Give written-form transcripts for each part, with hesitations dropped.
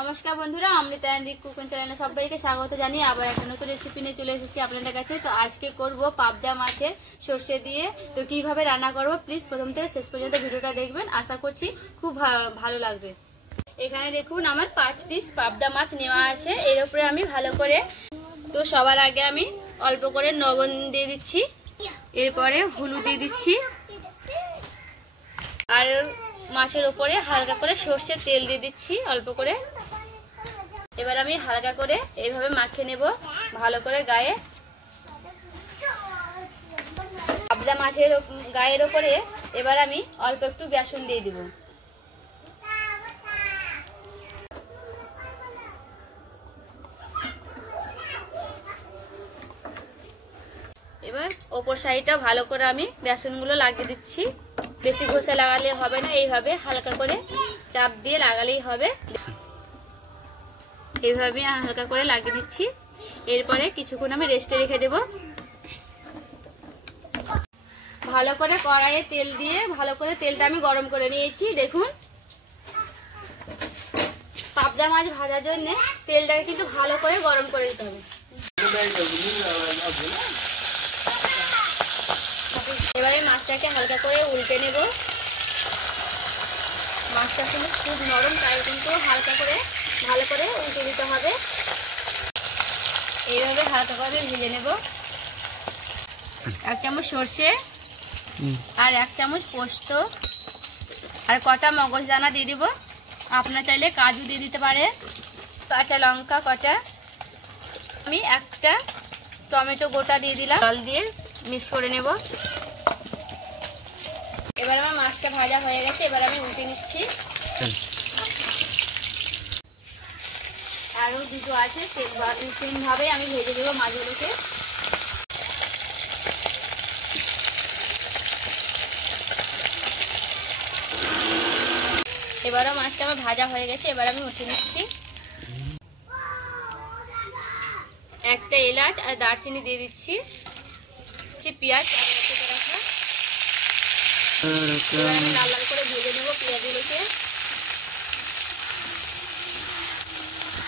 নমস্কার বন্ধুরা, অমৃতায়ন কুকিং চ্যানেলে সবাইকে স্বাগত জানিয়ে আবার একটা নতুন রেসিপি নিয়ে চলে এসেছি আপনাদের কাছে। তো আজকে করব পাবদা মাছের সর্ষে দিয়ে। তো কিভাবে রান্না করব প্লিজ প্রথম থেকে শেষ পর্যন্ত ভিডিওটা দেখবেন, আশা করছি খুব ভালো লাগবে। এখানে দেখুন আমার 5 পিস পাবদা মাছ নেওয়া আছে। এর উপরে আমি ভালো করে, তো সবার আগে আমি অল্প করে লবণ দিয়ে দিচ্ছি, এরপরে হলুদ দিয়ে দিচ্ছি, আর মাছের উপরে হালকা করে সর্ষের তেল দিয়ে দিচ্ছি অল্প করে। এবার আমি হালকা করে এইভাবে মাখিয়ে নেব ভালো করে গায়ে। পাবদা মাছের গায়ের উপরে এবার আমি অল্প একটু বেসন দিয়ে দিব। এবার ওপর সাইডটা ভালো করে আমি বেসনগুলো লাগিয়ে দিচ্ছি। বেশি ঘষে লাগালে হবে না, এইভাবে হালকা করে চাপ দিয়ে লাগালেই হবে। এইভাবে হালকা করে লাগিয়ে দিচ্ছি। এরপরে কিছুক্ষণ আমি রেস্টে রেখে দেব। ভালো করে কড়াইয়ে তেল দিয়ে ভালো করে তেলটা আমি গরম করে নিয়েছি। দেখুন, পাবদা মাছ ভাজার জন্য তেলটাকে কিন্তু ভালো করে গরম করে দিতে হবে। এবারে মাছটাকে হালকা করে উল্টে নেব। মাছটা কিন্তু খুব নরম, তাই কিন্তু হালকা করে ভালো করে উল্টে দিতে হবে। এইভাবে হালকা করে ভেজে নেব। 1 চামচ সর্ষে আর 1 চামচ পোস্ত আর কটা মগজদানা দিয়ে দিব। আপনারা চাইলে কাজু দিয়ে দিতে পারে। কাঁচা লঙ্কা কটা, আমি একটা টমেটো গোটা দিয়ে দিলাম। জল দিয়ে মিক্স করে নেব। এবার আমার মাছটা ভাজা হয়ে গেছে, এবার আমি উল্টে নিচ্ছি। আরো দুটো আছে, সেম ভাবে আমি ভেজে দেবো মাছগুলোকে। এবারও মাছটা আমার ভাজা হয়ে গেছে, এবার আমি উঠে নিচ্ছি। একটা এলাচ আর দারচিনি দিয়ে দিচ্ছি। পেঁয়াজ রাখা, এবার আমি লাল লাল করে ভেজে নেবো পেঁয়াজগুলোকে।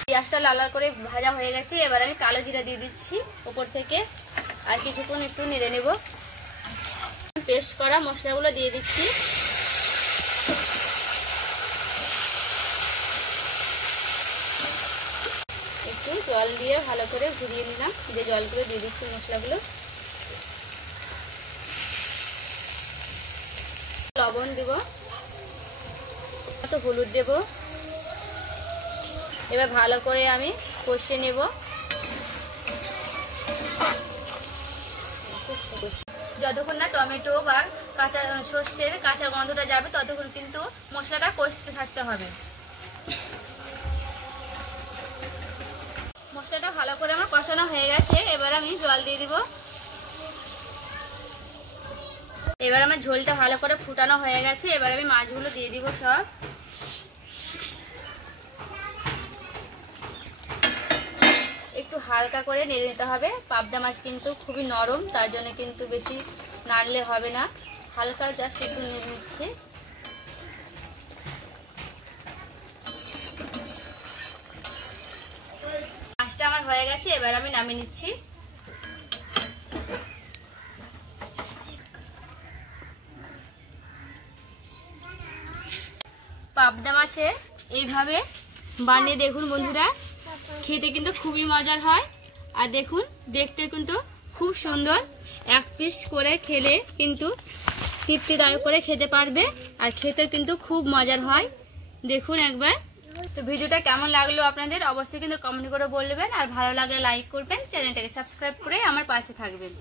পেঁয়াজটা লাল লাল করে ভাজা হয়ে গেছে, এবার আমি কালো জিরা দিয়ে দিচ্ছি উপর থেকে, আর কিছুক্ষণ একটু নেড়ে নেব। পেস্ট করা মশলাগুলো দিয়ে দিচ্ছি। একটু জল দিয়ে ভালো করে ঘুরিয়ে নিলাম, যে জলগুলো দিয়ে দিচ্ছি মশলাগুলো। লবণ দেব, একটু হলুদ দেব। এবার ভালো করে আমি কষিয়ে নেব। যতক্ষণ না টমেটো বা সর্ষের কাঁচা গন্ধটা যাবে ততক্ষণ কিন্তু মশলাটা কষতে থাকতে হবে। মশলাটা ভালো করে আমার কষানো হয়ে গেছে, এবার আমি জল দিয়ে দিব। এবার আমার ঝোলটা ভালো করে ফুটানো হয়ে গেছে, এবার আমি মাছগুলো দিয়ে দিব সব। একটু হালকা করে নেড়ে নিতে হবে। পাবদা মাছ কিন্তু খুবই নরম, তার জন্য কিন্তু বেশি নাড়লে হবে না, হালকা জাস্ট একটু নেড়ে নিচ্ছি। মাছটা আমার হয়ে গেছে, এবার আমি নামিয়ে নিচ্ছি। পাবদা মাছে এইভাবে বানিয়ে দেখুন বন্ধুরা, খেতে কিন্তু খুবই মজার হয়। আর দেখুন, দেখতে কিন্তু খুব সুন্দর। 1 পিস করে খেলে কিন্তু তৃপ্তিদায়ক করে খেতে পারবে, আর খেতে কিন্তু খুব মজার হয়। দেখুন একবার। তো ভিডিওটা কেমন লাগলো আপনাদের অবশ্যই কিন্তু কমেন্ট করে বলবেন, আর ভালো লাগলে লাইক করবেন, চ্যানেলটাকে সাবস্ক্রাইব করে আমার পাশে থাকবেন।